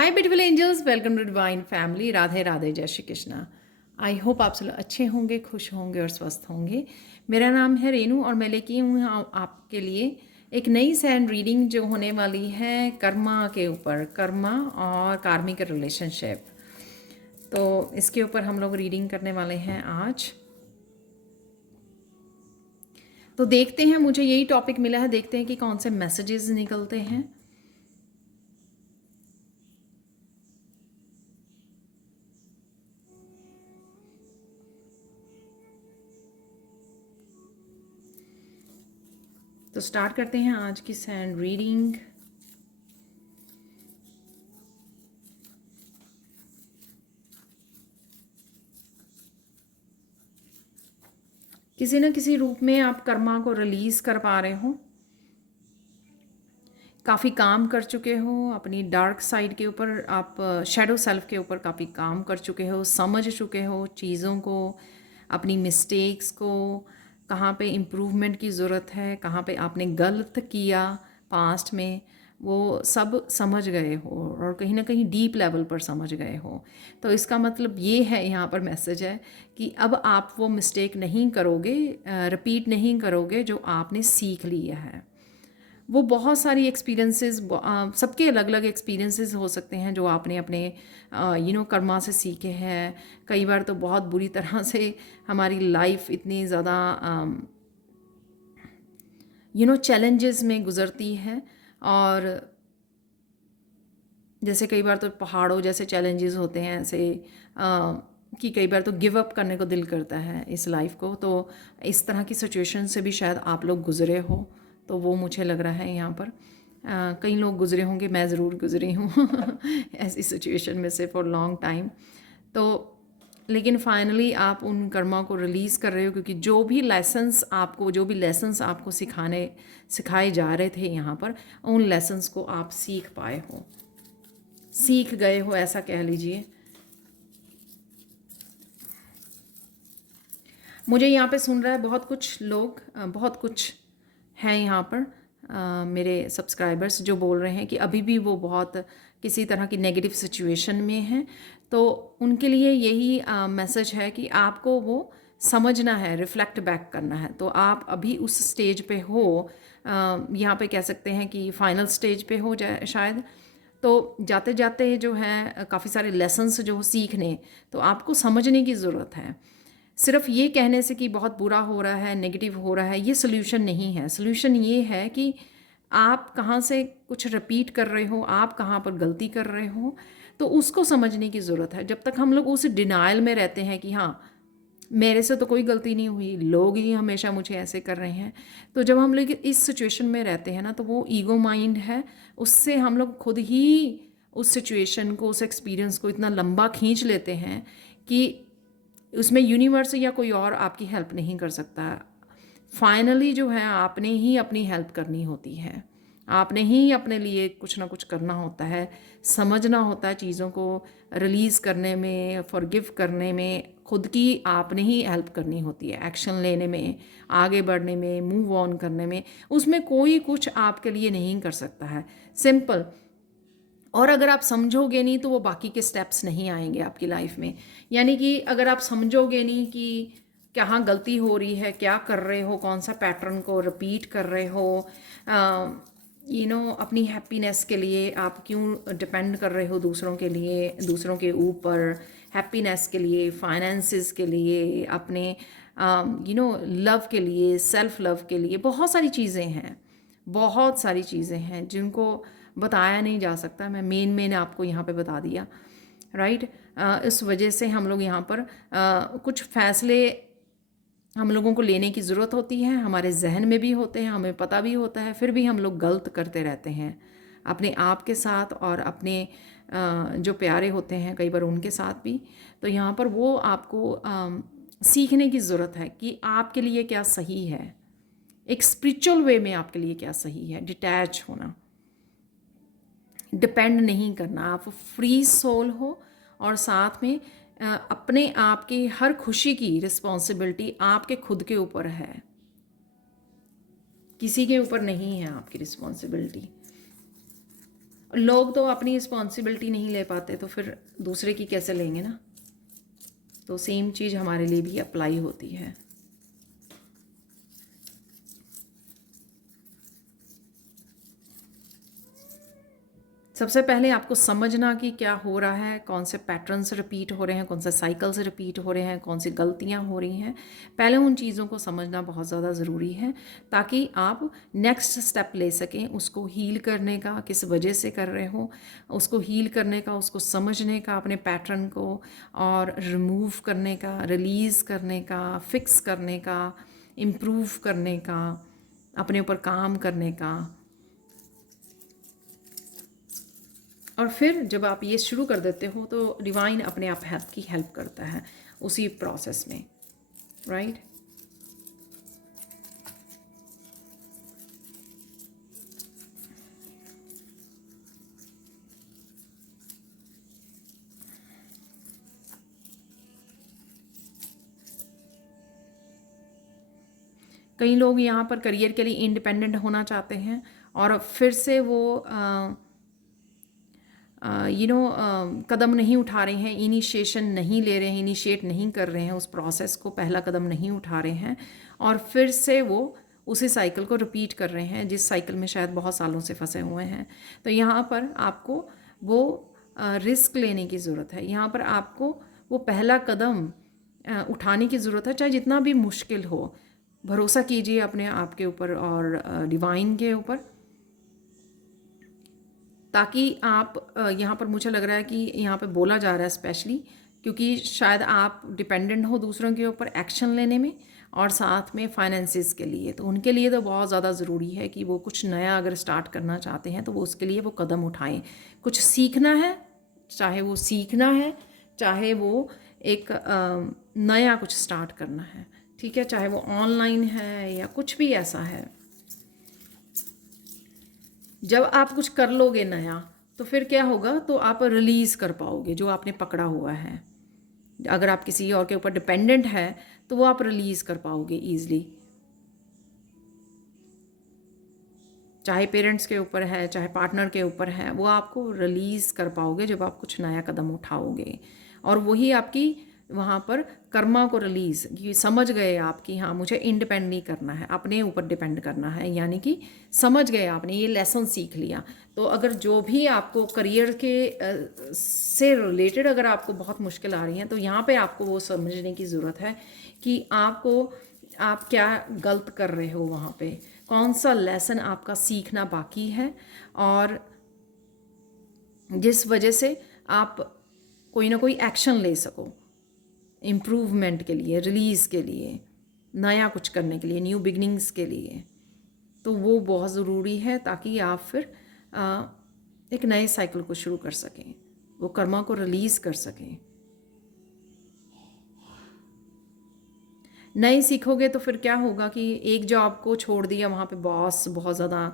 Hi beautiful angels, welcome to divine family. Radhe Radhe, जय Shri Krishna. I hope आप सब अच्छे होंगे, खुश होंगे और स्वस्थ होंगे। मेरा नाम है रेनू और मैं लेके हूँ आपके लिए एक नई सैंड रीडिंग जो होने वाली है कर्मा के ऊपर, कर्मा और कार्मिक रिलेशनशिप। तो इसके ऊपर हम लोग रीडिंग करने वाले हैं आज। तो देखते हैं, मुझे यही टॉपिक मिला है, देखते हैं कि कौन से मैसेजेस निकलते हैं। तो स्टार्ट करते हैं आज की सैंड रीडिंग। किसी न किसी रूप में आप कर्मा को रिलीज कर पा रहे हो। काफ़ी काम कर चुके हो अपनी डार्क साइड के ऊपर, आप शैडो सेल्फ के ऊपर काफ़ी काम कर चुके हो, समझ चुके हो चीज़ों को, अपनी मिस्टेक्स को, कहाँ पे इम्प्रूवमेंट की ज़रूरत है, कहाँ पे आपने गलत किया पास्ट में, वो सब समझ गए हो और कहीं ना कहीं डीप लेवल पर समझ गए हो। तो इसका मतलब ये है, यहाँ पर मैसेज है कि अब आप वो मिस्टेक नहीं करोगे, रिपीट नहीं करोगे जो आपने सीख लिया है। वो बहुत सारी एक्सपीरियंसेस, सबके अलग अलग एक्सपीरियंसेस हो सकते हैं जो आपने अपने कर्मा से सीखे हैं। कई बार तो बहुत बुरी तरह से हमारी लाइफ इतनी ज़्यादा चैलेंजेस में गुजरती है, और जैसे कई बार तो पहाड़ों जैसे चैलेंजेस होते हैं ऐसे, कि कई बार तो गिव अप करने को दिल करता है इस लाइफ को। तो इस तरह की सिचुएशन से भी शायद आप लोग गुजरे हो, तो वो मुझे लग रहा है यहाँ पर कई लोग गुजरे होंगे, मैं ज़रूर गुजरी हूँ ऐसी सिचुएशन में से फॉर लॉन्ग टाइम। तो लेकिन फाइनली आप उन कर्मा को रिलीज़ कर रहे हो, क्योंकि जो भी लेसन्स आपको सिखाए जा रहे थे यहाँ पर, उन लेसन्स को आप सीख पाए हो, सीख गए हो, ऐसा कह लीजिए। मुझे यहाँ पे सुन रहा है बहुत कुछ लोग, बहुत कुछ हैं यहाँ पर मेरे सब्सक्राइबर्स जो बोल रहे हैं कि अभी भी वो बहुत किसी तरह की नेगेटिव सिचुएशन में हैं। तो उनके लिए यही मैसेज है कि आपको वो समझना है, रिफ्लेक्ट बैक करना है। तो आप अभी उस स्टेज पे हो, यहाँ पे कह सकते हैं कि फाइनल स्टेज पे हो जाए शायद। तो जाते जाते जो है काफ़ी सारे लेसन्स जो सीखने, तो आपको समझने की ज़रूरत है। सिर्फ ये कहने से कि बहुत बुरा हो रहा है, नेगेटिव हो रहा है, ये सोल्यूशन नहीं है। सोल्यूशन ये है कि आप कहाँ से कुछ रिपीट कर रहे हो, आप कहाँ पर गलती कर रहे हो, तो उसको समझने की ज़रूरत है। जब तक हम लोग उस डिनायल में रहते हैं कि हाँ मेरे से तो कोई गलती नहीं हुई, लोग ही हमेशा मुझे ऐसे कर रहे हैं, तो जब हम लोग इस सिचुएशन में रहते हैं ना, तो वो ईगो माइंड है, उससे हम लोग खुद ही उस सिचुएशन को, उस एक्सपीरियंस को इतना लंबा खींच लेते हैं कि उसमें यूनिवर्स या कोई और आपकी हेल्प नहीं कर सकता। फाइनली जो है आपने ही अपनी हेल्प करनी होती है, आपने ही अपने लिए कुछ ना कुछ करना होता है, समझना होता है चीज़ों को, रिलीज़ करने में, फॉरगिव करने में खुद की आपने ही हेल्प करनी होती है, एक्शन लेने में, आगे बढ़ने में, मूव ऑन करने में। उसमें कोई कुछ आपके लिए नहीं कर सकता है, सिंपल। और अगर आप समझोगे नहीं तो वो बाकी के स्टेप्स नहीं आएंगे आपकी लाइफ में। यानी कि अगर आप समझोगे नहीं कि कहाँ गलती हो रही है, क्या कर रहे हो, कौन सा पैटर्न को रिपीट कर रहे हो, अपनी हैप्पीनेस के लिए आप क्यों डिपेंड कर रहे हो दूसरों के लिए, दूसरों के ऊपर, हैप्पीनेस के लिए, फाइनेंसेस के लिए, अपने लव के लिए, सेल्फ लव के लिए, बहुत सारी चीज़ें हैं, बहुत सारी चीज़ें हैं जिनको बताया नहीं जा सकता। मैं मेन आपको यहाँ पे बता दिया, राइट। इस वजह से हम लोग यहाँ पर कुछ फैसले हम लोगों को लेने की ज़रूरत होती है, हमारे जहन में भी होते हैं, हमें पता भी होता है, फिर भी हम लोग गलत करते रहते हैं अपने आप के साथ और अपने जो प्यारे होते हैं कई बार उनके साथ भी। तो यहाँ पर वो आपको सीखने की ज़रूरत है कि आपके लिए क्या सही है, एक स्पिरिचुअल वे में आपके लिए क्या सही है। डिटैच होना, डिपेंड नहीं करना, आप फ्री सोल हो, और साथ में अपने आप की हर खुशी की रिस्पॉन्सिबिलिटी आपके खुद के ऊपर है, किसी के ऊपर नहीं है आपकी रिस्पॉन्सिबिलिटी। लोग तो अपनी रिस्पॉन्सिबिलिटी नहीं ले पाते तो फिर दूसरे की कैसे लेंगे ना। तो सेम चीज़ हमारे लिए भी अप्लाई होती है। सबसे पहले आपको समझना कि क्या हो रहा है, कौन से पैटर्न्स रिपीट हो रहे हैं, कौन से साइकिल्स रिपीट हो रहे हैं, कौन सी गलतियां हो रही हैं। पहले उन चीज़ों को समझना बहुत ज़्यादा ज़रूरी है ताकि आप नेक्स्ट स्टेप ले सकें उसको हील करने का, किस वजह से कर रहे हो उसको हील करने का, उसको समझने का, अपने पैटर्न को और रिमूव करने का, रिलीज़ करने का, फिक्स करने का, इम्प्रूव करने का, अपने ऊपर काम करने का। और फिर जब आप ये शुरू कर देते हो तो डिवाइन अपने आप हेल्प करता है उसी प्रोसेस में, राइट। कई लोग यहाँ पर करियर के लिए इंडिपेंडेंट होना चाहते हैं और फिर से वो कदम नहीं उठा रहे हैं, इनिशिएशन नहीं ले रहे हैं, इनिशिएट नहीं कर रहे हैं, उस प्रोसेस को पहला कदम नहीं उठा रहे हैं और फिर से वो उसी साइकिल को रिपीट कर रहे हैं जिस साइकिल में शायद बहुत सालों से फंसे हुए हैं। तो यहाँ पर आपको वो रिस्क लेने की ज़रूरत है, यहाँ पर आपको वो पहला कदम उठाने की ज़रूरत है, चाहे जितना भी मुश्किल हो। भरोसा कीजिए अपने आप के ऊपर और डिवाइन के ऊपर, ताकि आप यहाँ पर मुझे लग रहा है कि यहाँ पे बोला जा रहा है स्पेशली क्योंकि शायद आप डिपेंडेंट हो दूसरों के ऊपर एक्शन लेने में और साथ में फाइनेंसिस के लिए। तो उनके लिए तो बहुत ज़्यादा ज़रूरी है कि वो कुछ नया अगर स्टार्ट करना चाहते हैं तो वो उसके लिए वो कदम उठाएं। कुछ सीखना है, चाहे वो सीखना है, चाहे वो एक नया कुछ स्टार्ट करना है, ठीक है, चाहे वो ऑनलाइन है या कुछ भी ऐसा है। जब आप कुछ कर लोगे नया तो फिर क्या होगा, तो आप रिलीज़ कर पाओगे जो आपने पकड़ा हुआ है। अगर आप किसी और के ऊपर डिपेंडेंट है तो वो आप रिलीज़ कर पाओगे ईज़िली, चाहे पेरेंट्स के ऊपर है चाहे पार्टनर के ऊपर है, वो आपको रिलीज़ कर पाओगे जब आप कुछ नया कदम उठाओगे। और वही आपकी वहाँ पर कर्मा को रिलीज़, ये समझ गए आप कि हाँ मुझे इंडिपेंड नहीं करना है, अपने ऊपर डिपेंड करना है, यानी कि समझ गए आपने, ये लेसन सीख लिया। तो अगर जो भी आपको करियर के से रिलेटेड अगर आपको बहुत मुश्किल आ रही है तो यहाँ पे आपको वो समझने की ज़रूरत है कि आप क्या गलत कर रहे हो, वहाँ पे कौन सा लेसन आपका सीखना बाकी है और जिस वजह से आप कोई ना कोई एक्शन ले सको इम्प्रूवमेंट के लिए, रिलीज़ के लिए, नया कुछ करने के लिए, न्यू बिगनिंग्स के लिए। तो वो बहुत ज़रूरी है ताकि आप फिर एक नए साइकिल को शुरू कर सकें, वो कर्मा को रिलीज़ कर सकें। नहीं सीखोगे तो फिर क्या होगा कि एक जॉब को छोड़ दिया, वहाँ पे बॉस बहुत ज़्यादा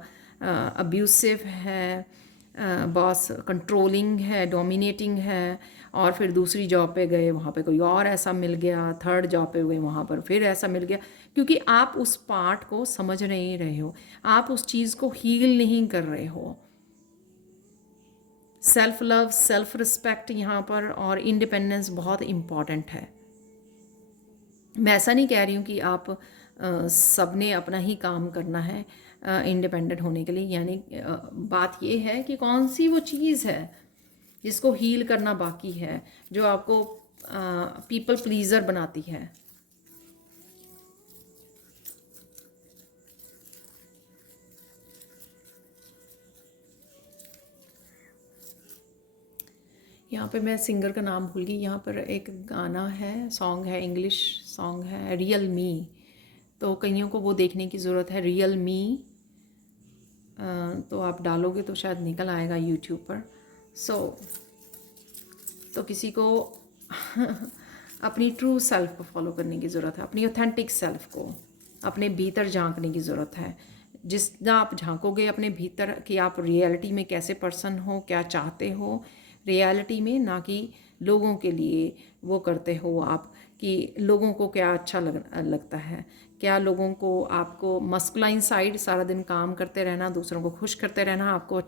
अब्यूसिव है, बॉस कंट्रोलिंग है, डोमिनेटिंग है, और फिर दूसरी जॉब पे गए वहाँ पे कोई और ऐसा मिल गया, थर्ड जॉब पे गए वहाँ पर फिर ऐसा मिल गया, क्योंकि आप उस पार्ट को समझ नहीं रहे हो, आप उस चीज़ को हील नहीं कर रहे हो। सेल्फ लव, सेल्फ रिस्पेक्ट यहाँ पर और इंडिपेंडेंस बहुत इम्पॉर्टेंट है। मैं ऐसा नहीं कह रही हूँ कि आप सब ने अपना ही काम करना है इंडिपेंडेंट होने के लिए, यानी बात ये है कि कौन सी वो चीज़ है जिसको हील करना बाकी है, जो आपको पीपल प्लीज़र बनाती है। यहाँ पे मैं सिंगर का नाम भूल गई, यहाँ पर एक गाना है, सॉन्ग है, इंग्लिश सॉन्ग है, रियल मी। तो कईयों को वो देखने की ज़रूरत है, रियल मी। तो आप डालोगे तो शायद निकल आएगा यूट्यूब पर। तो किसी को अपनी ट्रू सेल्फ को फॉलो करने की ज़रूरत है, अपनी ऑथेंटिक सेल्फ को अपने भीतर झांकने की ज़रूरत है। जितना आप झांकोगे अपने भीतर कि आप रियलिटी में कैसे पर्सन हो, क्या चाहते हो रियलिटी में, ना कि लोगों के लिए वो करते हो आप कि लोगों को क्या अच्छा लगता है, क्या लोगों को, आपको मस्कुलाइन साइड सारा दिन काम करते रहना, दूसरों को खुश करते रहना आपको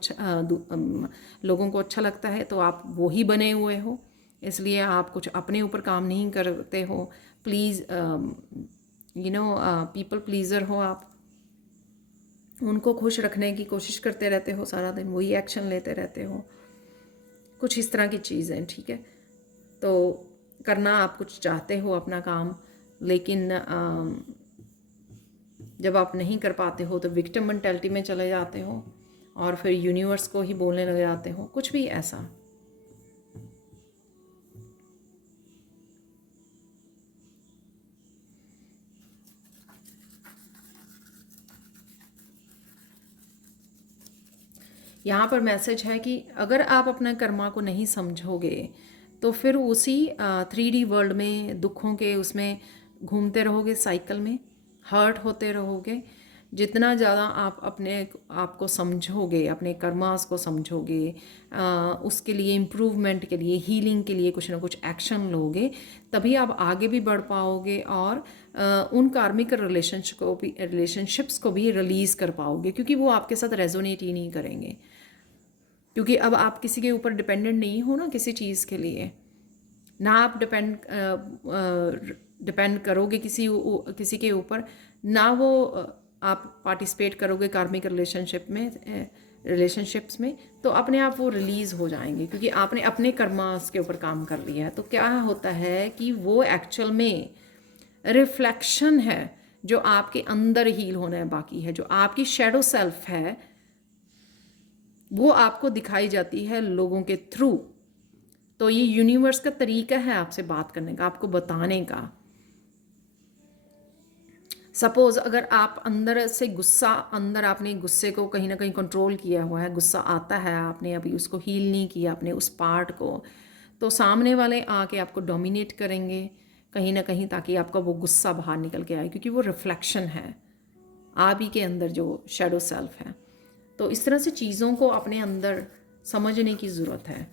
लोगों को अच्छा लगता है, तो आप वो ही बने हुए हो, इसलिए आप कुछ अपने ऊपर काम नहीं करते हो। प्लीज़ पीपल प्लीज़र हो आप, उनको खुश रखने की कोशिश करते रहते हो, सारा दिन वही एक्शन लेते रहते हो, कुछ इस तरह की चीज़ें, ठीक है। तो करना आप कुछ चाहते हो अपना काम, लेकिन जब आप नहीं कर पाते हो तो विक्टिम मेंटालिटी में चले जाते हो और फिर यूनिवर्स को ही बोलने लग जाते हो, कुछ भी ऐसा। यहाँ पर मैसेज है कि अगर आप अपना कर्मा को नहीं समझोगे तो फिर उसी 3D वर्ल्ड में दुखों के उसमें घूमते रहोगे, साइकिल में हर्ट होते रहोगे। जितना ज़्यादा आप अपने आप को समझोगे, अपने कर्मास को समझोगे, उसके लिए इम्प्रूवमेंट के लिए, हीलिंग के लिए कुछ ना कुछ एक्शन लोगे, तभी आप आगे भी बढ़ पाओगे और उन कार्मिक रिलेशनशिप्स को भी रिलीज़ कर पाओगे, क्योंकि वो आपके साथ रेजोनेट ही नहीं करेंगे। क्योंकि अब आप किसी के ऊपर डिपेंडेंट नहीं हो ना किसी चीज़ के लिए, ना आप डिपेंड करोगे किसी के ऊपर, ना वो आप पार्टिसिपेट करोगे कार्मिक रिलेशनशिप्स में, तो अपने आप वो रिलीज़ हो जाएंगे, क्योंकि आपने अपने कर्मास के ऊपर काम कर लिया है। तो क्या होता है कि वो एक्चुअल में रिफ्लेक्शन है जो आपके अंदर हील होना बाकी है, जो आपकी शैडो सेल्फ है, वो आपको दिखाई जाती है लोगों के थ्रू। तो ये यूनिवर्स का तरीका है आपसे बात करने का, आपको बताने का। सपोज़ अगर आप अंदर से गुस्सा, अंदर आपने गुस्से को कहीं ना कहीं कंट्रोल किया हुआ है, गुस्सा आता है, आपने अभी उसको हील नहीं किया अपने उस पार्ट को, तो सामने वाले आके आपको डोमिनेट करेंगे कहीं ना कहीं, ताकि आपका वो गुस्सा बाहर निकल के आए, क्योंकि वो रिफ्लेक्शन है आप ही के अंदर जो शैडो सेल्फ है। तो इस तरह से चीज़ों को अपने अंदर समझने की ज़रूरत है।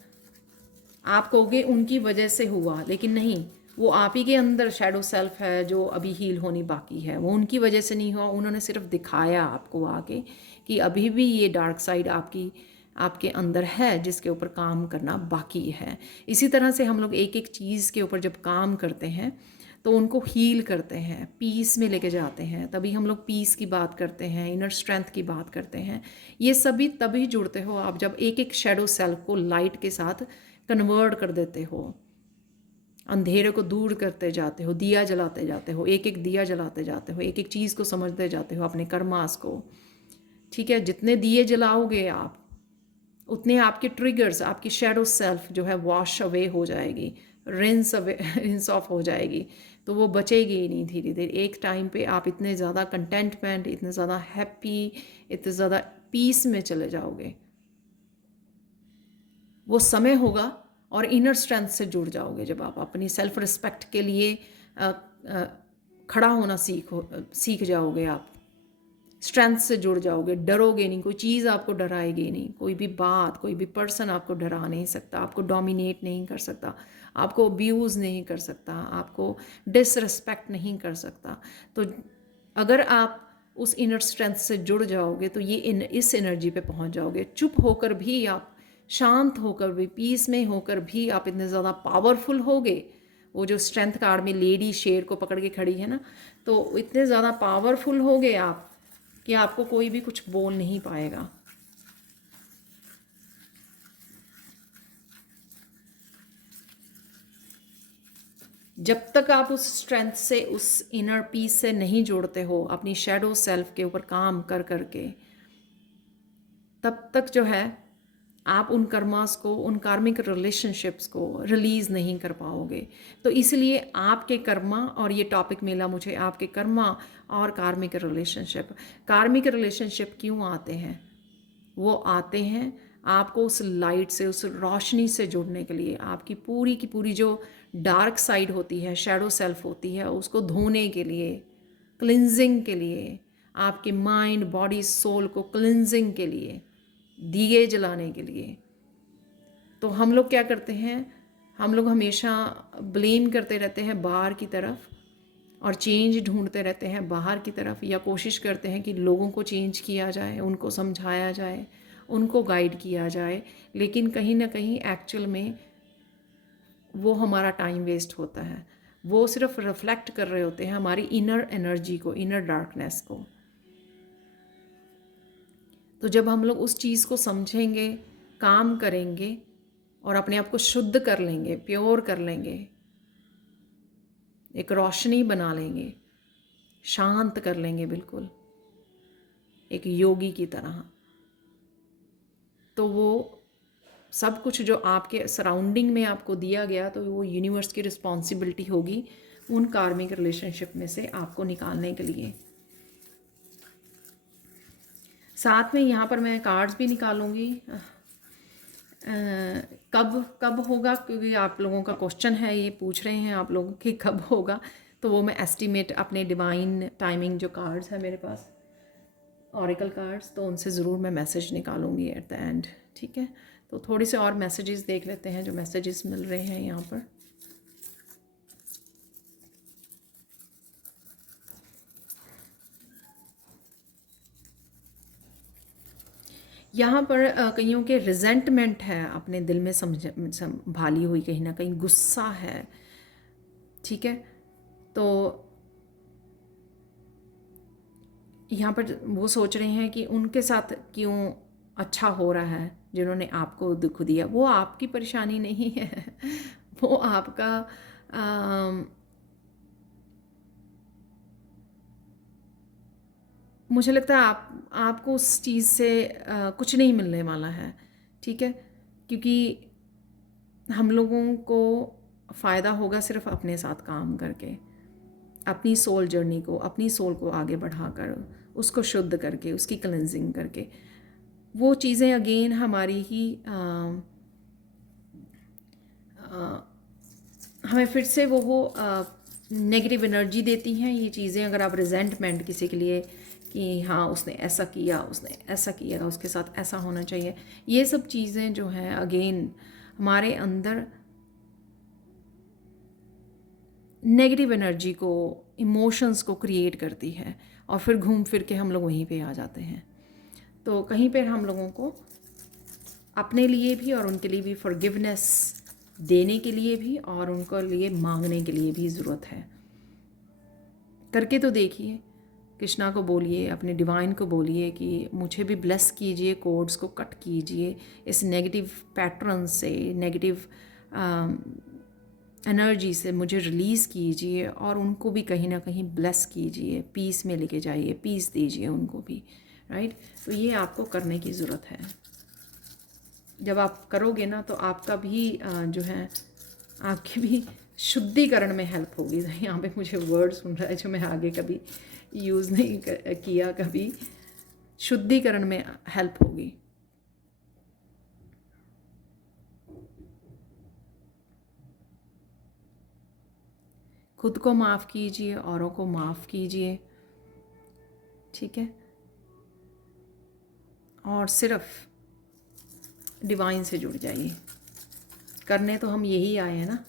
आप कहोगे उनकी वजह से हुआ, लेकिन नहीं, वो आप ही के अंदर शैडो सेल्फ है जो अभी हील होनी बाकी है। वो उनकी वजह से नहीं हुआ, उन्होंने सिर्फ दिखाया आपको आके कि अभी भी ये डार्क साइड आपके अंदर है जिसके ऊपर काम करना बाकी है। इसी तरह से हम लोग एक एक चीज़ के ऊपर जब काम करते हैं तो उनको हील करते हैं, पीस में लेके जाते हैं, तभी हम लोग पीस की बात करते हैं, इनर स्ट्रेंथ की बात करते हैं। ये सभी तभी जुड़ते हो आप जब एक एक शैडो सेल्फ को लाइट के साथ कन्वर्ट कर देते हो, अंधेरे को दूर करते जाते हो, दिया जलाते जाते हो, एक एक दिया जलाते जाते हो, एक एक चीज़ को समझते जाते हो, अपने कर्मास को, ठीक है। जितने दिए जलाओगे आप, उतने आपके ट्रिगर्स, आपकी शैडो सेल्फ जो है वॉश अवे हो जाएगी, रिंस ऑफ हो जाएगी, तो वो बचेगी ही नहीं। धीरे धीरे एक टाइम पे आप इतने ज़्यादा कंटेंटमेंट, इतने ज़्यादा हैप्पी, इतने ज़्यादा पीस में चले जाओगे। वो समय होगा और इनर स्ट्रेंथ से जुड़ जाओगे जब आप अपनी सेल्फ रिस्पेक्ट के लिए खड़ा होना सीख जाओगे। आप स्ट्रेंथ से जुड़ जाओगे, डरोगे नहीं, कोई चीज़ आपको डराएगी नहीं, कोई भी बात, कोई भी पर्सन आपको डरा नहीं सकता, आपको डोमिनेट नहीं कर सकता, आपको अब्यूज़ नहीं कर सकता, आपको डिसरिस्पेक्ट नहीं कर सकता। तो अगर आप उस इनर स्ट्रेंथ से जुड़ जाओगे तो ये इस एनर्जी पे पहुंच जाओगे। चुप होकर भी आप, शांत होकर भी, पीस में होकर भी आप इतने ज़्यादा पावरफुल होगे। वो जो स्ट्रेंथ कार्ड में लेडी शेर को पकड़ के खड़ी है ना, तो इतने ज़्यादा पावरफुल होगे आप कि आपको कोई भी कुछ बोल नहीं पाएगा। जब तक आप उस स्ट्रेंथ से, उस इनर पीस से नहीं जुड़ते हो अपनी शैडो सेल्फ के ऊपर काम कर करके, तब तक जो है आप उन कर्मास को, उन कार्मिक रिलेशनशिप्स को रिलीज़ नहीं कर पाओगे। तो इसलिए आपके कर्मा, और ये टॉपिक मिला मुझे, आपके कर्मा और कार्मिक रिलेशनशिप क्यों आते हैं? वो आते हैं आपको उस लाइट से, उस रोशनी से जुड़ने के लिए, आपकी पूरी की पूरी जो डार्क साइड होती है, शैडो सेल्फ होती है, उसको धोने के लिए, क्लिनजिंग के लिए, आपके माइंड, बॉडी, सोल को क्लिनजिंग के लिए, दिए जलाने के लिए। तो हम लोग क्या करते हैं, हम लोग हमेशा ब्लेम करते रहते हैं बाहर की तरफ, और चेंज ढूंढते रहते हैं बाहर की तरफ, या कोशिश करते हैं कि लोगों को चेंज किया जाए, उनको समझाया जाए, उनको गाइड किया जाए, लेकिन कहीं ना कहीं एक्चुअल में वो हमारा टाइम वेस्ट होता है। वो सिर्फ रिफ्लेक्ट कर रहे होते हैं हमारी इनर एनर्जी को, इनर डार्कनेस को। तो जब हम लोग उस चीज़ को समझेंगे, काम करेंगे और अपने आप को शुद्ध कर लेंगे, प्योर कर लेंगे, एक रोशनी बना लेंगे, शांत कर लेंगे बिल्कुल एक योगी की तरह, तो वो सब कुछ जो आपके सराउंडिंग में आपको दिया गया, तो वो यूनिवर्स की रिस्पॉन्सिबिलिटी होगी उन कार्मिक रिलेशनशिप में से आपको निकालने के लिए। साथ में यहाँ पर मैं कार्ड्स भी निकालूंगी। कब कब होगा, क्योंकि आप लोगों का क्वेश्चन है, ये पूछ रहे हैं आप लोग कि कब होगा, तो वो मैं एस्टिमेट अपने डिवाइन टाइमिंग जो कार्ड्स है मेरे पास, ऑरिकल कार्ड्स, तो उनसे ज़रूर मैं मैसेज निकालूंगी एट द एंड। ठीक है, तो थोड़ी से और मैसेजेस देख लेते हैं जो मैसेजेस मिल रहे हैं यहाँ पर। यहाँ पर कईयों के रिजेंटमेंट है अपने दिल में संभाली हुई, कहीं ना कहीं गुस्सा है। ठीक है, तो यहाँ पर वो सोच रहे हैं कि उनके साथ क्यों अच्छा हो रहा है, जिन्होंने आपको दुख दिया। वो आपकी परेशानी नहीं है, वो आपका मुझे लगता है आपको उस चीज़ से कुछ नहीं मिलने वाला है। ठीक है, क्योंकि हम लोगों को फ़ायदा होगा सिर्फ अपने साथ काम करके, अपनी सोल जर्नी को, अपनी सोल को आगे बढ़ाकर, उसको शुद्ध करके, उसकी क्लेंजिंग करके। वो चीज़ें अगेन हमारी ही हमें फिर से वो नेगेटिव एनर्जी देती हैं ये चीज़ें। अगर आप रिजेंटमेंट किसी के लिए कि हाँ उसने ऐसा किया, उसने ऐसा किया, उसके साथ ऐसा होना चाहिए, ये सब चीज़ें जो हैं अगेन हमारे अंदर नेगेटिव एनर्जी को, इमोशंस को क्रिएट करती है, और फिर घूम फिर के हम लोग वहीं पे आ जाते हैं। तो कहीं पर हम लोगों को अपने लिए भी और उनके लिए भी फॉरगिवनेस देने के लिए भी और उनको लिए मांगने के लिए भी ज़रूरत है। करके तो देखिए, कृष्णा को बोलिए, अपने डिवाइन को बोलिए कि मुझे भी ब्लेस कीजिए, कोड्स को कट कीजिए, इस नेगेटिव पैटर्न से, नेगेटिव एनर्जी से मुझे रिलीज़ कीजिए, और उनको भी कहीं ना कहीं ब्लेस कीजिए, पीस में लेके जाइए, पीस दीजिए उनको भी। राइट, तो ये आपको करने की ज़रूरत है। जब आप करोगे ना, तो आपका भी जो है, आपके भी शुद्धिकरण में हेल्प होगी। यहाँ पे मुझे वर्ड सुन रहा है जो मैं आगे कभी यूज़ नहीं किया कभी। शुद्धिकरण में हेल्प होगी। खुद को माफ़ कीजिए, औरों को माफ़ कीजिए। ठीक है, और सिर्फ डिवाइन से जुड़ जाइए। करने तो हम यही आए हैं ना,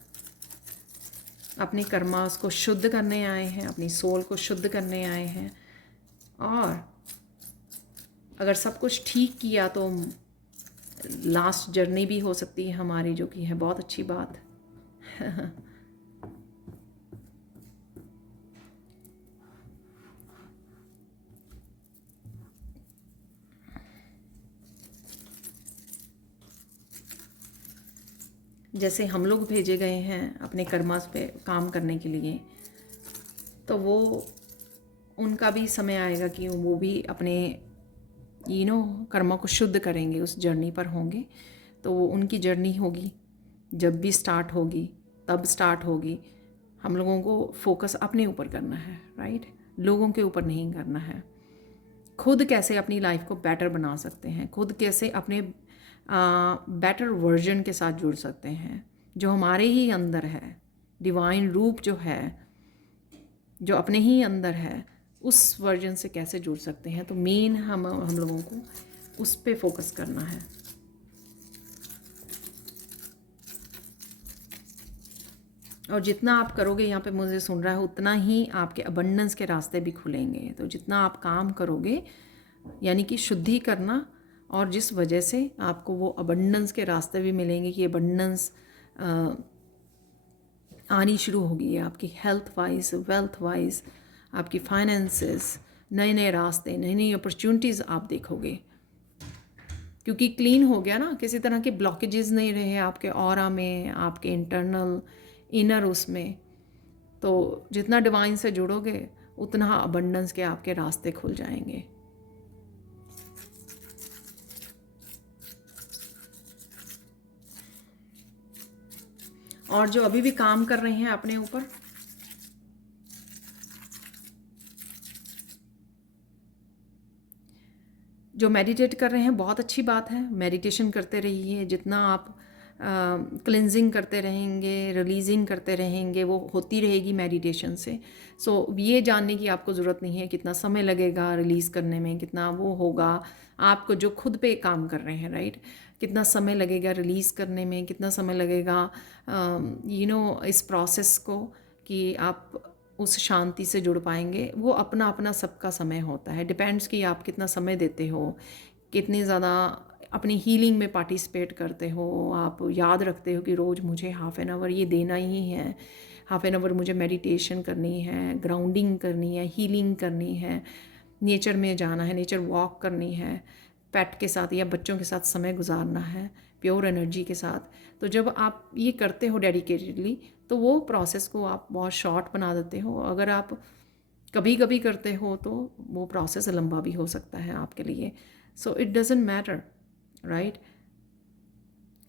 अपने कर्मास को शुद्ध करने आए हैं, अपनी सोल को शुद्ध करने आए हैं। और अगर सब कुछ ठीक किया तो लास्ट जर्नी भी हो सकती है हमारी, जो कि है बहुत अच्छी बात। जैसे हम लोग भेजे गए हैं अपने कर्मास पे काम करने के लिए, तो वो उनका भी समय आएगा कि वो भी अपने कर्मों को शुद्ध करेंगे, उस जर्नी पर होंगे। तो वो उनकी जर्नी होगी, जब भी स्टार्ट होगी तब स्टार्ट होगी। हम लोगों को फोकस अपने ऊपर करना है, राइट, लोगों के ऊपर नहीं करना है। खुद कैसे अपनी लाइफ को बेटर बना सकते हैं, खुद कैसे अपने बेटर वर्जन के साथ जुड़ सकते हैं, जो हमारे ही अंदर है, डिवाइन रूप जो है, जो अपने ही अंदर है, उस वर्जन से कैसे जुड़ सकते हैं। तो मेन हम लोगों को उस पे फोकस करना है। और जितना आप करोगे, यहाँ पे मुझे सुन रहा है, उतना ही आपके अबंडेंस के रास्ते भी खुलेंगे। तो जितना आप काम करोगे, यानी कि शुद्धि करना, और जिस वजह से आपको वो अबंडेंस के रास्ते भी मिलेंगे कि अबंडेंस आनी शुरू होगी आपकी हेल्थ वाइज, वेल्थ वाइज, आपकी फाइनेंसेस, नए नए रास्ते, नई नई अपॉर्चुनिटीज़ आप देखोगे, क्योंकि क्लीन हो गया ना, किसी तरह के ब्लॉकेजेस नहीं रहे आपके ऑरा में, आपके इंटरनल इनर उसमें। तो जितना डिवाइन से जुड़ोगे उतना अबंडेंस के आपके रास्ते खुल जाएंगे। और जो अभी भी काम कर रहे हैं अपने ऊपर, जो मेडिटेट कर रहे हैं, बहुत अच्छी बात है, मेडिटेशन करते रहिए। जितना आप क्लिनजिंग करते रहेंगे, रिलीजिंग करते रहेंगे, वो होती रहेगी मेडिटेशन से। सो ये जानने की आपको ज़रूरत नहीं है कितना समय लगेगा रिलीज़ करने में, कितना वो होगा आपको जो खुद पे काम कर रहे हैं, राइट। कितना समय लगेगा रिलीज़ करने में, कितना समय लगेगा इस प्रोसेस को कि आप उस शांति से जुड़ पाएंगे। वो अपना अपना सबका समय होता है, डिपेंड्स कि आप कितना समय देते हो, कितनी ज़्यादा अपनी हीलिंग में पार्टिसिपेट करते हो, आप याद रखते हो कि रोज़ मुझे हाफ़ एन आवर ये देना ही है, हाफ़ एन आवर मुझे मेडिटेशन करनी है, ग्राउंडिंग करनी है, हीलिंग करनी है, नेचर में जाना है, नेचर वॉक करनी है, पेट के साथ या बच्चों के साथ समय गुजारना है प्योर एनर्जी के साथ। तो जब आप ये करते हो डेडिकेटेडली, तो वो प्रोसेस को आप बहुत शॉर्ट बना देते हो। अगर आप कभी कभी करते हो तो वो प्रोसेस लंबा भी हो सकता है आपके लिए। So it doesn't matter, right.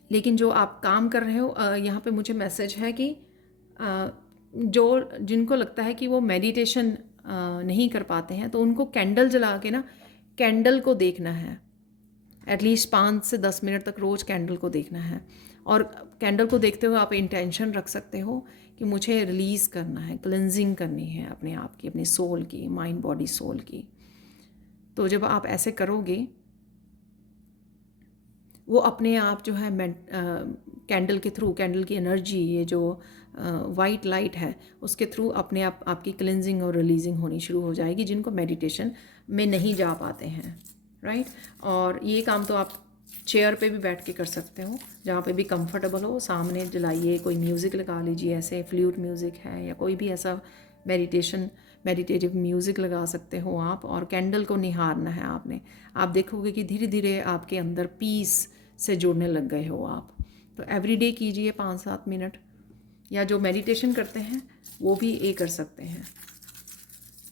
लेकिन जो आप काम कर रहे हो, यहाँ पे मुझे मैसेज है कि जो जिनको लगता है कि वो मेडिटेशन नहीं कर पाते हैं, तो उनको कैंडल जला के ना, कैंडल को देखना है। एटलीस्ट 5 से 10 मिनट तक रोज़ कैंडल को देखना है। और कैंडल को देखते हुए आप इंटेंशन रख सकते हो कि मुझे रिलीज़ करना है, क्लिनजिंग करनी है अपने आप की, अपनी सोल की, माइंड बॉडी सोल की। तो जब आप ऐसे करोगे, वो अपने आप जो है कैंडल के थ्रू, कैंडल की एनर्जी, ये जो वाइट लाइट है, उसके थ्रू अपने आप आपकी क्लिनजिंग और रिलीजिंग होनी शुरू हो जाएगी, जिनको मेडिटेशन में नहीं जा पाते हैं, राइट। और ये काम तो आप चेयर पे भी बैठ के कर सकते हो, जहाँ पे भी कंफर्टेबल हो। सामने जलाइए, कोई म्यूज़िक लगा लीजिए, ऐसे फ्लूट म्यूज़िक है या कोई भी ऐसा मेडिटेटिव म्यूज़िक लगा सकते हो आप, और कैंडल को निहारना है आपने। आप देखोगे कि धीरे धीरे आपके अंदर पीस से जुड़ने लग गए हो आप। तो एवरीडे कीजिए 5-7 मिनट, या जो मेडिटेशन करते हैं वो भी ये कर सकते हैं।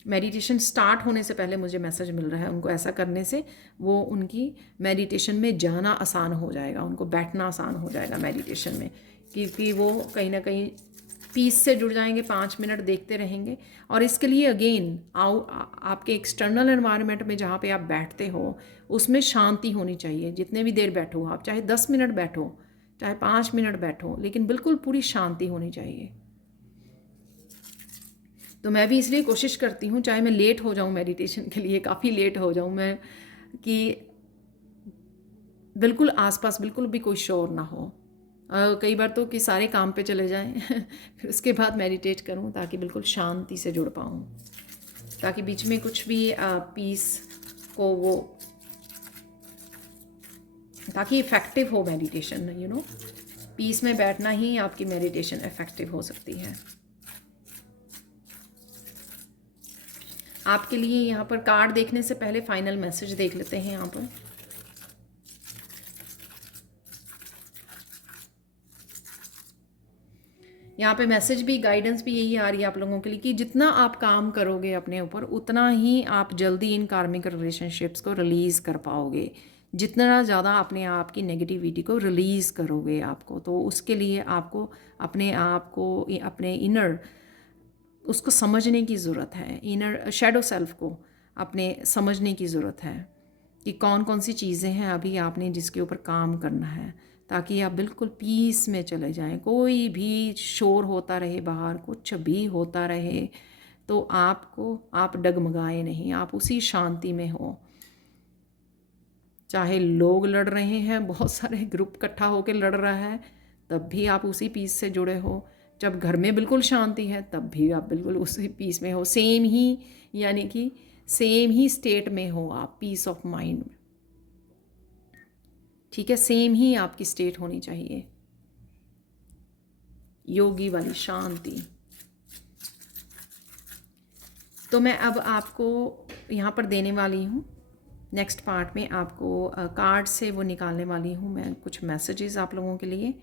मेडिटेशन स्टार्ट होने से पहले मुझे मैसेज मिल रहा है, उनको ऐसा करने से वो उनकी मेडिटेशन में जाना आसान हो जाएगा, उनको बैठना आसान हो जाएगा मेडिटेशन में, क्योंकि वो कहीं ना कहीं पीस से जुड़ जाएंगे। 5 मिनट देखते रहेंगे। और इसके लिए अगेन आपके एक्सटर्नल एनवायरनमेंट में जहाँ पे आप बैठते हो, उसमें शांति होनी चाहिए। जितने भी देर बैठो आप, चाहे 10 मिनट बैठो, चाहे 5 मिनट बैठो, लेकिन बिल्कुल पूरी शांति होनी चाहिए। तो मैं भी इसलिए कोशिश करती हूँ, चाहे मैं लेट हो जाऊँ मेडिटेशन के लिए, काफ़ी लेट हो जाऊँ मैं, कि बिल्कुल आसपास बिल्कुल भी कोई शोर ना हो। कई बार तो कि सारे काम पे चले जाएं फिर उसके बाद मेडिटेट करूं, ताकि बिल्कुल शांति से जुड़ पाऊं, ताकि बीच में कुछ भी पीस को वो, ताकि इफ़ेक्टिव हो मेडिटेशन। पीस में बैठना ही आपकी मेडिटेशन इफ़ेक्टिव हो सकती है। आपके लिए यहाँ पर कार्ड देखने से पहले फाइनल मैसेज देख लेते हैं। यहाँ पर यहाँ पे मैसेज भी, गाइडेंस भी यही आ रही है आप लोगों के लिए कि जितना आप काम करोगे अपने ऊपर, उतना ही आप जल्दी इन कार्मिक रिलेशनशिप्स को रिलीज़ कर पाओगे। जितना ज़्यादा अपने आप की नेगेटिविटी को रिलीज़ करोगे आपको, तो उसके लिए आपको अपने आप को, अपने इनर उसको समझने की ज़रूरत है। इनर शैडो सेल्फ को अपने समझने की ज़रूरत है कि कौन कौन सी चीज़ें हैं अभी आपने जिसके ऊपर काम करना है, ताकि आप बिल्कुल पीस में चले जाएं। कोई भी शोर होता रहे बाहर, कुछ भी होता रहे, तो आप डगमगाए नहीं, आप उसी शांति में हो। चाहे लोग लड़ रहे हैं, बहुत सारे ग्रुप इकट्ठा होकर लड़ रहा है, तब भी आप उसी पीस से जुड़े हो। जब घर में बिल्कुल शांति है तब भी आप बिल्कुल उसी पीस में हो, सेम ही, यानी कि सेम ही स्टेट में हो आप, पीस ऑफ माइंड। ठीक है, सेम ही आपकी स्टेट होनी चाहिए, योगी वाली शांति। तो मैं अब आपको यहाँ पर देने वाली हूँ, नेक्स्ट पार्ट में आपको कार्ड से वो निकालने वाली हूँ मैं कुछ मैसेजेस आप लोगों के लिए।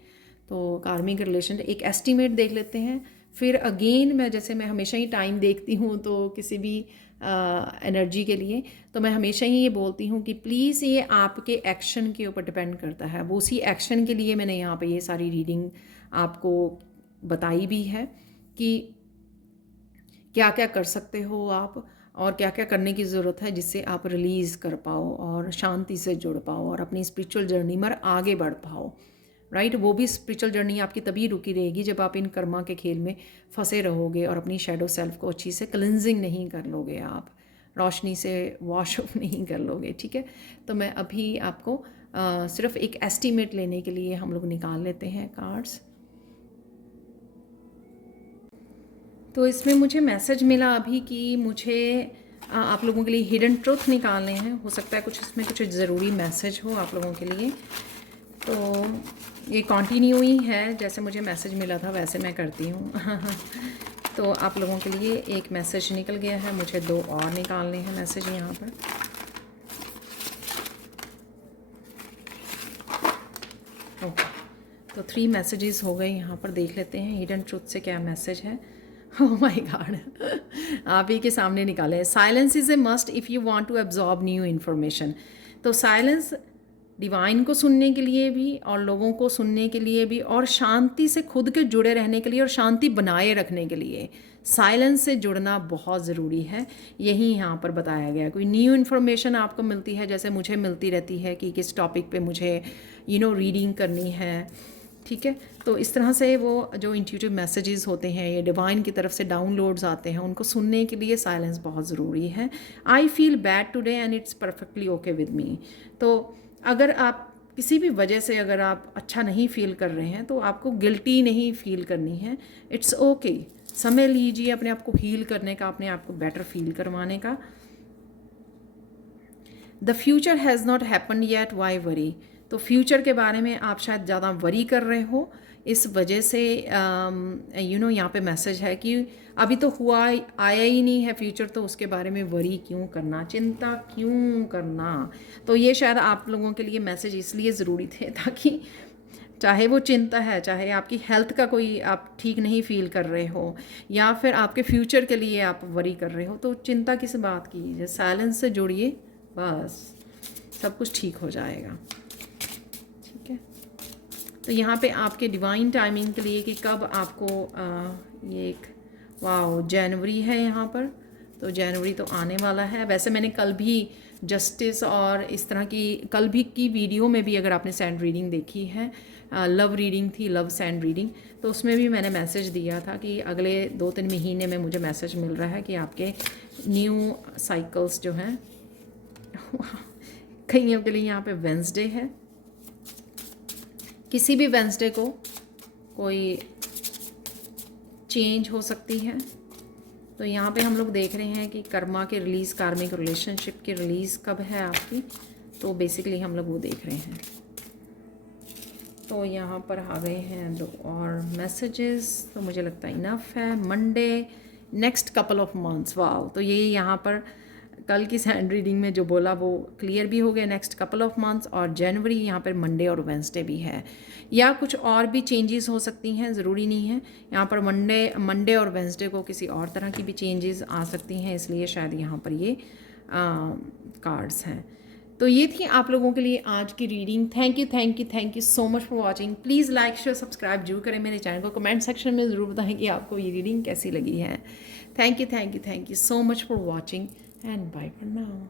तो कार्मिक रिलेशन एक एस्टीमेट देख लेते हैं, फिर अगेन मैं हमेशा ही टाइम देखती हूँ, तो किसी भी एनर्जी के लिए तो मैं हमेशा ही ये बोलती हूँ कि प्लीज़ ये आपके एक्शन के ऊपर डिपेंड करता है। वो उसी एक्शन के लिए मैंने यहाँ पे ये सारी रीडिंग आपको बताई भी है कि क्या क्या कर सकते हो आप और क्या क्या करने की ज़रूरत है जिससे आप रिलीज़ कर पाओ और शांति से जुड़ पाओ और अपनी स्पिरिचुअल जर्नी में आगे बढ़ पाओ। राइट, वो भी स्पिरिचुअल जर्नी आपकी तभी रुकी रहेगी जब आप इन कर्मा के खेल में फंसे रहोगे और अपनी शैडो सेल्फ को अच्छी से क्लिनजिंग नहीं कर लोगे, आप रोशनी से वॉश ऑफ नहीं कर लोगे। ठीक है, तो मैं अभी आपको सिर्फ एक एस्टीमेट लेने के लिए हम लोग निकाल लेते हैं कार्ड्स। तो इसमें मुझे मैसेज मिला अभी कि मुझे आप लोगों के लिए हिडन ट्रुथ निकालने हैं। हो सकता है कुछ इसमें कुछ ज़रूरी मैसेज हो आप लोगों के लिए। तो ये कंटिन्यू ही है, जैसे मुझे मैसेज मिला था वैसे मैं करती हूँ। तो आप लोगों के लिए एक मैसेज निकल गया है, मुझे 2 और निकालने हैं मैसेज यहाँ पर। ओके, तो 3 मैसेजेस हो गए यहाँ पर। देख लेते हैं हिडन ट्रुथ से क्या मैसेज है। ओह माय गॉड, आप ही के सामने निकाले हैं। Silence is a must if you want to absorb new information. तो साइलेंस डिवाइन को सुनने के लिए भी और लोगों को सुनने के लिए भी और शांति से खुद के जुड़े रहने के लिए और शांति बनाए रखने के लिए साइलेंस से जुड़ना बहुत ज़रूरी है। यही यहाँ पर बताया गया। कोई न्यू इन्फॉर्मेशन आपको मिलती है, जैसे मुझे मिलती रहती है कि किस टॉपिक पे मुझे रीडिंग करनी है। ठीक है, तो इस तरह से वो जो इंट्यूटिव मैसेजेस होते हैं ये डिवाइन की तरफ से डाउनलोड्स आते हैं, उनको सुनने के लिए साइलेंस बहुत ज़रूरी है। I feel bad today and it's perfectly okay with me. तो अगर आप किसी भी वजह से अगर आप अच्छा नहीं फील कर रहे हैं तो आपको गिल्टी नहीं फील करनी है। इट्स ओके, समय लीजिए अपने आप को हील करने का, अपने आप को बेटर फील करवाने का। The future has not happen yet, why worry. तो फ्यूचर के बारे में आप शायद ज़्यादा वरी कर रहे हो, इस वजह से यहाँ पे मैसेज है कि अभी तो आया ही नहीं है फ्यूचर, तो उसके बारे में वरी क्यों करना, चिंता क्यों करना। तो ये शायद आप लोगों के लिए मैसेज इसलिए ज़रूरी थे ताकि चाहे वो चिंता है, चाहे आपकी हेल्थ का कोई आप ठीक नहीं फील कर रहे हो या फिर आपके फ्यूचर के लिए आप वरी कर रहे हो, तो चिंता किस बात की। साइलेंस से जुड़िए, बस सब कुछ ठीक हो जाएगा। ठीक है, तो यहाँ पे आपके डिवाइन टाइमिंग के लिए कि कब आपको ये एक जनवरी है यहाँ पर, तो जनवरी तो आने वाला है। वैसे मैंने कल भी जस्टिस और इस तरह की कल भी की वीडियो में भी अगर आपने सैंड रीडिंग देखी है, लव रीडिंग थी, लव सैंड रीडिंग, तो उसमें भी मैंने मैसेज दिया था कि अगले 2-3 महीने में मुझे मैसेज मिल रहा है कि आपके न्यू साइकिल्स जो हैं कईयों के लिए यहाँ पे वेंसडे है, किसी भी वेंसडे को कोई चेंज हो सकती है। तो यहाँ पे हम लोग देख रहे हैं कि कर्मा के रिलीज़, कार्मिक रिलेशनशिप की रिलीज़ कब है आपकी, तो बेसिकली हम लोग वो देख रहे हैं। तो यहाँ पर आ गए हैं 2 और मैसेजेस, तो मुझे लगता है इनफ है। Monday, next couple of months, wow. तो ये यहाँ पर कल की सैंड रीडिंग में जो बोला वो क्लियर भी हो गया, नेक्स्ट कपल ऑफ मंथ्स। और जनवरी यहाँ पर मंडे और वेंसडे भी है, या कुछ और भी चेंजेस हो सकती हैं, ज़रूरी नहीं है। यहाँ पर मंडे और वेंसडे को किसी और तरह की भी चेंजेस आ सकती हैं, इसलिए शायद यहाँ पर ये कार्ड्स हैं। तो ये थी आप लोगों के लिए आज की reading. Thank you so much for watching. Please like share subscribe जरूर करें मेरे चैनल को। कमेंट सेक्शन में ज़रूर बताएं कि आपको ये रीडिंग कैसी लगी है। Thank you so much for watching and bye for now.